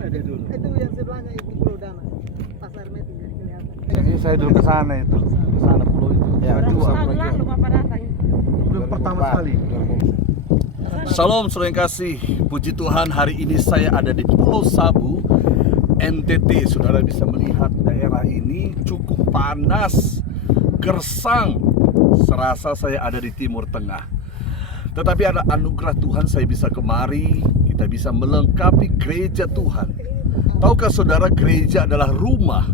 mana dia dulu? Itu yang sebelahnya itu Pulau Dana. Pasar Metin jadi kelihatan. Jadi saya dulu ke sana itu, ke sana pulau itu. Ya, Berdua. Tahun lalu Bapak datang. Belum pertama kali. Shalom saudara yang kasih, puji Tuhan hari ini saya ada di Pulau Sabu, NTT. Saudara bisa melihat daerah ini cukup panas, gersang, serasa saya ada di Timur Tengah. Tetapi ada anugerah Tuhan saya bisa kemari, kita bisa melengkapi gereja Tuhan. Tahukah saudara, gereja adalah rumah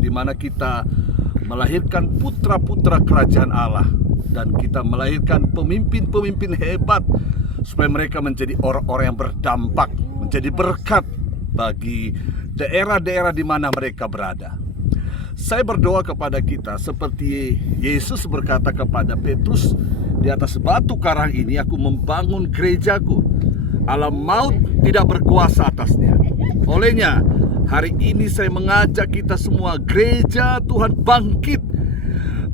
di mana kita melahirkan putra-putra kerajaan Allah. Dan kita melahirkan pemimpin-pemimpin hebat supaya mereka menjadi orang-orang yang berdampak, menjadi berkat bagi daerah-daerah di mana mereka berada. Saya berdoa kepada kita seperti Yesus berkata kepada Petrus, di atas batu karang ini aku membangun gerejaku. Alam maut tidak berkuasa atasnya. Olehnya hari ini saya mengajak kita semua, gereja Tuhan bangkit.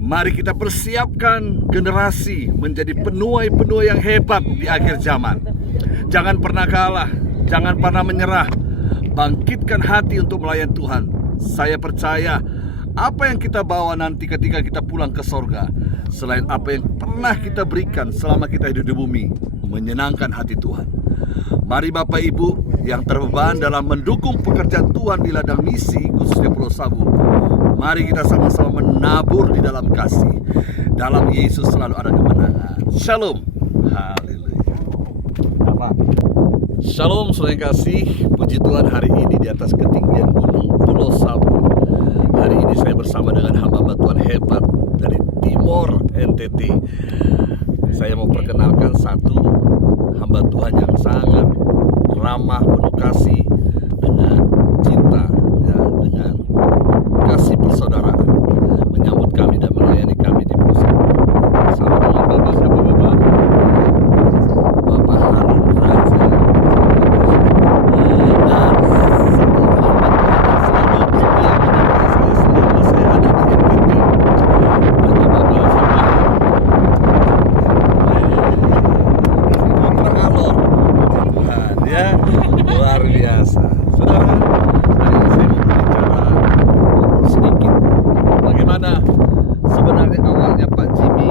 Mari kita persiapkan generasi menjadi penuai-penuai yang hebat di akhir zaman. Jangan pernah kalah, jangan pernah menyerah. Bangkitkan hati untuk melayan Tuhan. Saya percaya apa yang kita bawa nanti ketika kita pulang ke sorga, selain apa yang pernah kita berikan selama kita hidup di bumi, menyenangkan hati Tuhan. Mari Bapak Ibu yang terbeban dalam mendukung pekerjaan Tuhan di ladang misi khususnya Pulau Sabu, mari kita sama-sama menabur di dalam kasih. Dalam Yesus selalu ada kemenangan. Shalom. Haleluya. Apa? Shalom saudara yang kasih, puji Tuhan hari ini di atas ketinggian gunung Pulau Sabu. Hari ini saya bersama dengan hamba Tuhan hebat dari Timor NTT. Saya mau perkenalkan satu hamba Tuhan yang sangat ramah, penuh kasih, dengan cinta, ya, dengan kasih persaudaraan, menyambut kami dan melayani kami di Pulau Sabu. Bersama dengan Bapak siapa Bapak? Bapak Harun Raja. Dan satu orang hamba Tuhan yang selalu setia menyertai saya selama saya ada di NTT. Bagi Bapak siapa? Putra Alor, puji Tuhan ya, luar biasa. Saudara, hari ini saya mau berbicara ngobrol sedikit. Bagaimana sebenarnya awalnya Pak Jimmy?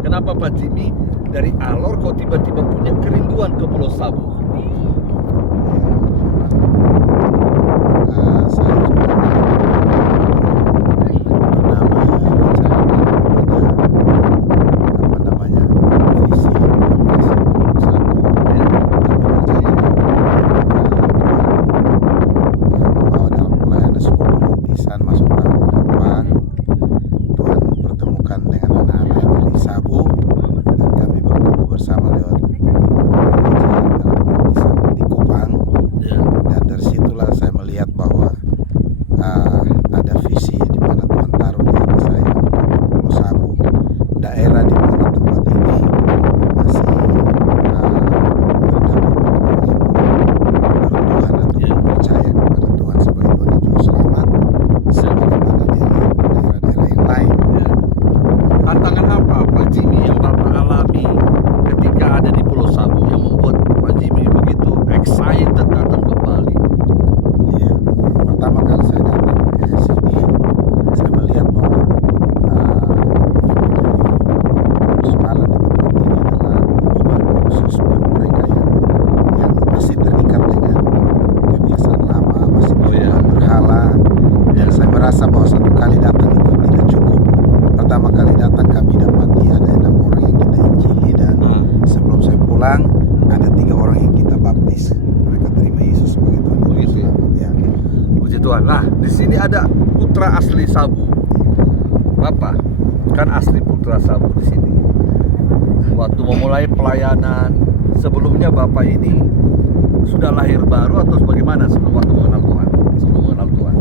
Kenapa Pak Jimmy dari Alor kok tiba-tiba punya kerinduan ke Pulau Sabu? Saya juga visi membawa dalam pelayanan sebuah perintisan masuk tahun ke-8. Tuhan pertemukan dengan anak-anak dari Sabu dan kami bertemu bersama lewat gereja dalam perintisan di Kupang. Dan dari situlah saya melihat bahwa ada visi di mana Tuhan taruh di hati saya untuk Pulau Sabu, daerah di mana tempat ini masih terdapat orang yang bertuhan atau percaya kepada Tuhan sebagai Tuhan dan Juru Selamat, sebagaimana di daerah-daerah yang lain. Tantangan apa Pak Jimmy yang Bapak alami ketika ada di Pulau Sabu yang membuat Pak Jimmy begitu excited datang ke Bali? Iya, pertama kali saya datang ke sini, saya melihat bahwa persoalan di tempat ini adalah beban khusus buat mereka yang masih terikat dengan kebiasaan lama, masih menyembah berhala. Dan saya merasa bahwa satu kali datang itu tidak cukup. Pertama kali datang kami dapati ada 6 orang yang kita injili, dan sebelum saya pulang ada 3 orang yang kita baptis. Mereka terima Yesus sebagai Tuhan dan Juru Selamat. Ya. Puji Tuhan. Nah, di sini ada putra asli Sabu. Bapak kan asli putra Sabu di sini. Waktu memulai pelayanan, sebelumnya Bapak ini sudah lahir baru atau bagaimana sebelum waktu mengenal Tuhan? Sebelum mengenal Tuhan.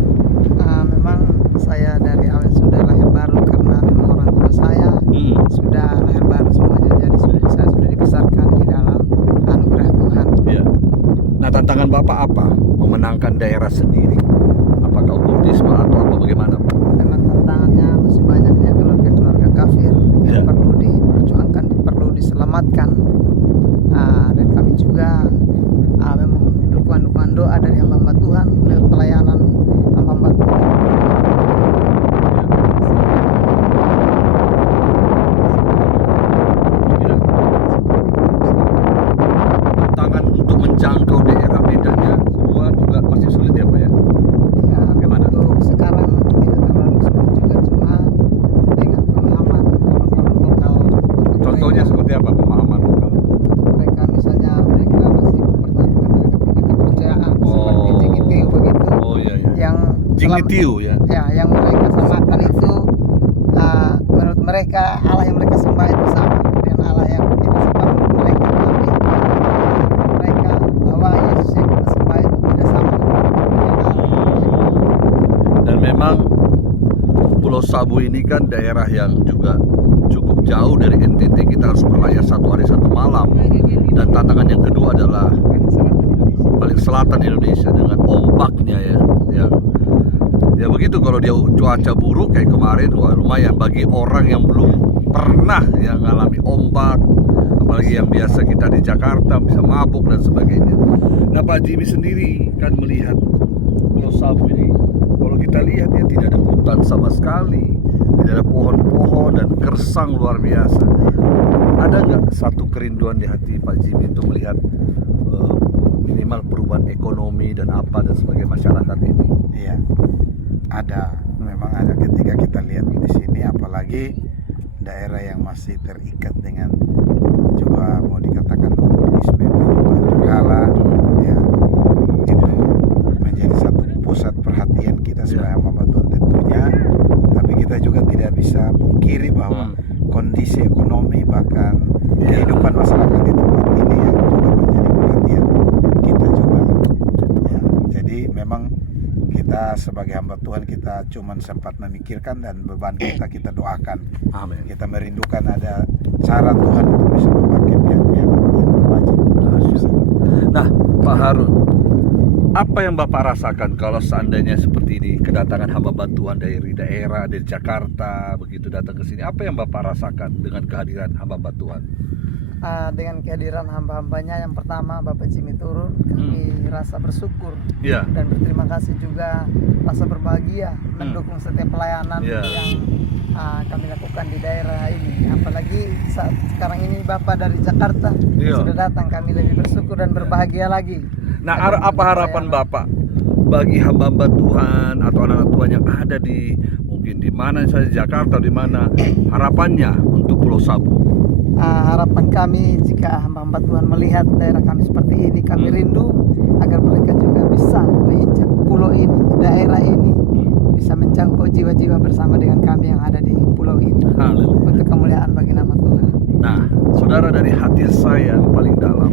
Memang saya dari awal sudah lahir baru karena memang orang tua saya sudah lahir baru semuanya. Jadi saya sudah dibesarkan di dalam anugerah Tuhan. Iya. Nah, tantangan Bapak apa? Memenangkan daerah sendiri. Apakah okultisme atau apa bagaimana, Pak? Memang tantangannya masih banyaknya keluarga-keluarga kafir yang perlu diperjuangkan, perlu diselamatkan. Dan kami juga memang dukungan doa dari hamba-hamba Tuhan lewat pelayanan hamba-hamba Tuhan. Ya. Tantangan untuk menjangkau daerah Medannya semua juga masih sulit ya Pak ya? Ya, Bagaimana? untuk sekarang tidak terlalu sulit juga, cuma dengan pemahaman orang-orang lokal. Untuk Contohnya mereka, seperti apa pemahaman lokal? untuk mereka misalnya mereka masih mempertahankan mereka punya kepercayaan seperti Jingitiu begitu, Oh iya iya. yang Jingitiu ya. ya yang mereka samakan itu menurut mereka Allah yang mereka sembah itu sama dengan Allah yang kita sembah menurut mereka, tapi mereka bahwa Yesus yang kita sembah itu tidak sama dengan Allah. Dan memang Pulau Sabu ini kan daerah yang juga cukup jauh dari NTT, kita harus berlayar 1 hari 1 malam. Dan tantangan yang kedua adalah paling selatan Indonesia dengan ombaknya ya. Ya begitu, kalau dia cuaca buruk kayak kemarin, wah lumayan bagi orang yang belum pernah yang ngalami ombak, apalagi yang biasa kita di Jakarta bisa mabuk dan sebagainya. Nah Pak Jimmy sendiri kan melihat Pulau Sabu ini, kalau kita lihat ya tidak ada hutan sama sekali, tidak ada pohon-pohon dan gersang luar biasa. Ada nggak satu kerinduan di hati Pak Jimmy itu melihat minimal perubahan ekonomi dan apa dan sebagai masyarakat ini? Iya, ada, memang ada ketika kita lihat di sini, apalagi daerah yang masih terikat dengan juga mau dikatakan okultisme, penyembahan berhala, ya itu menjadi satu pusat perhatian kita sebagai hamba Tuhan tentunya. Tapi kita juga tidak bisa pungkiri bahwa kondisi ekonomi bahkan kehidupan masyarakat di tempat ini yang juga menjadi perhatian kita juga. Ya, jadi memang kita sebagai hamba Tuhan kita cuman sempat memikirkan dan beban kita doakan. Amin. Kita merindukan ada cara Tuhan untuk bisa memakai pihak-pihak yang berwajib. Nah Pak Harun, apa yang Bapak rasakan kalau seandainya seperti ini kedatangan hamba Tuhan dari daerah, dari Jakarta begitu datang ke sini, apa yang Bapak rasakan dengan kehadiran hamba Tuhan? Dengan kehadiran hamba-hambanya, yang pertama Bapak Jimmy turun, kami rasa bersyukur Iya. dan berterima kasih, juga rasa berbahagia mendukung setiap pelayanan Iya. yang kami lakukan di daerah ini. Apalagi saat sekarang ini Bapak dari Jakarta Iya. sudah datang, kami lebih bersyukur dan berbahagia lagi. Nah, apa harapan Bapak bagi hamba-hamba Tuhan atau anak-anak Tuhan yang ada di mungkin di mana saja, Jakarta, di mana, harapannya untuk Pulau Sabu? Harapan kami jika hamba-hamba Tuhan melihat daerah kami seperti ini, kami rindu agar mereka juga bisa menginjak pulau ini, daerah ini, bisa menjangkau jiwa-jiwa bersama dengan kami yang ada di pulau ini. Haleluya. Untuk kemuliaan bagi nama Tuhan. Nah, saudara, dari hati saya yang paling dalam,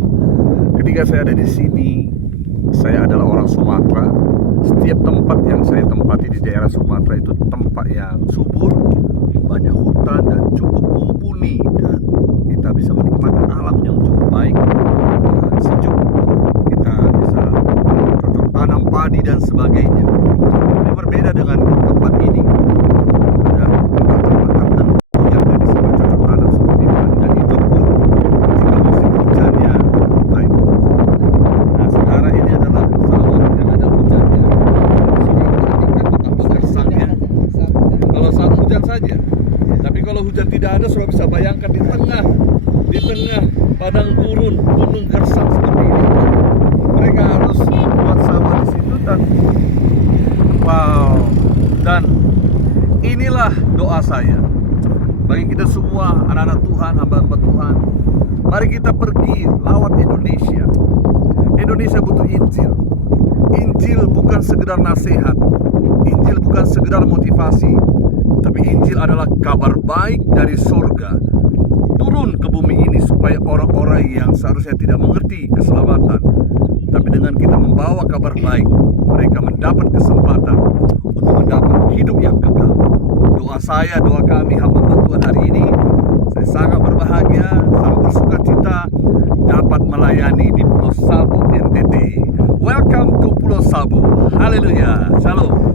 ketika saya ada di sini, saya adalah orang Sumatera. Setiap tempat yang saya tempati di daerah Sumatera itu tempat yang subur, banyak hutan dan cukup mumpuni, dan kita bisa menikmati alam yang cukup baik dan sejuk. Kita bisa cocok tanam padi dan sebagainya. Ini berbeda dengan tempat ini. Ada tempat-tempat tertentu yang tidak bisa bercocok tanam seperti padi, dan itu pun jika musim hujannya baik. Nah, sekarang ini adalah sawah yang ada hujannya. Gersangnya. Kalau saat hujan saja. Tapi kalau hujan tidak ada, sudah bisa bayangkan di tengah padang gurun, gunung gersang seperti ini. Mereka harus buat sawah di situ, dan wow. Dan inilah doa saya bagi kita semua anak-anak Tuhan, hamba-hamba Tuhan. Mari kita pergi lawat Indonesia. Indonesia butuh Injil. Injil bukan sekedar nasihat. Injil bukan sekedar motivasi. Tapi Injil adalah kabar baik dari surga turun ke bumi ini, supaya orang-orang yang seharusnya tidak mengerti keselamatan, tapi dengan kita membawa kabar baik, mereka mendapat kesempatan untuk mendapat hidup yang kekal. Doa saya, doa kami hamba Tuhan hari ini, saya sangat berbahagia, sangat bersukacita dapat melayani di Pulau Sabu NTT. Welcome to Pulau Sabu. Haleluya. Shalom.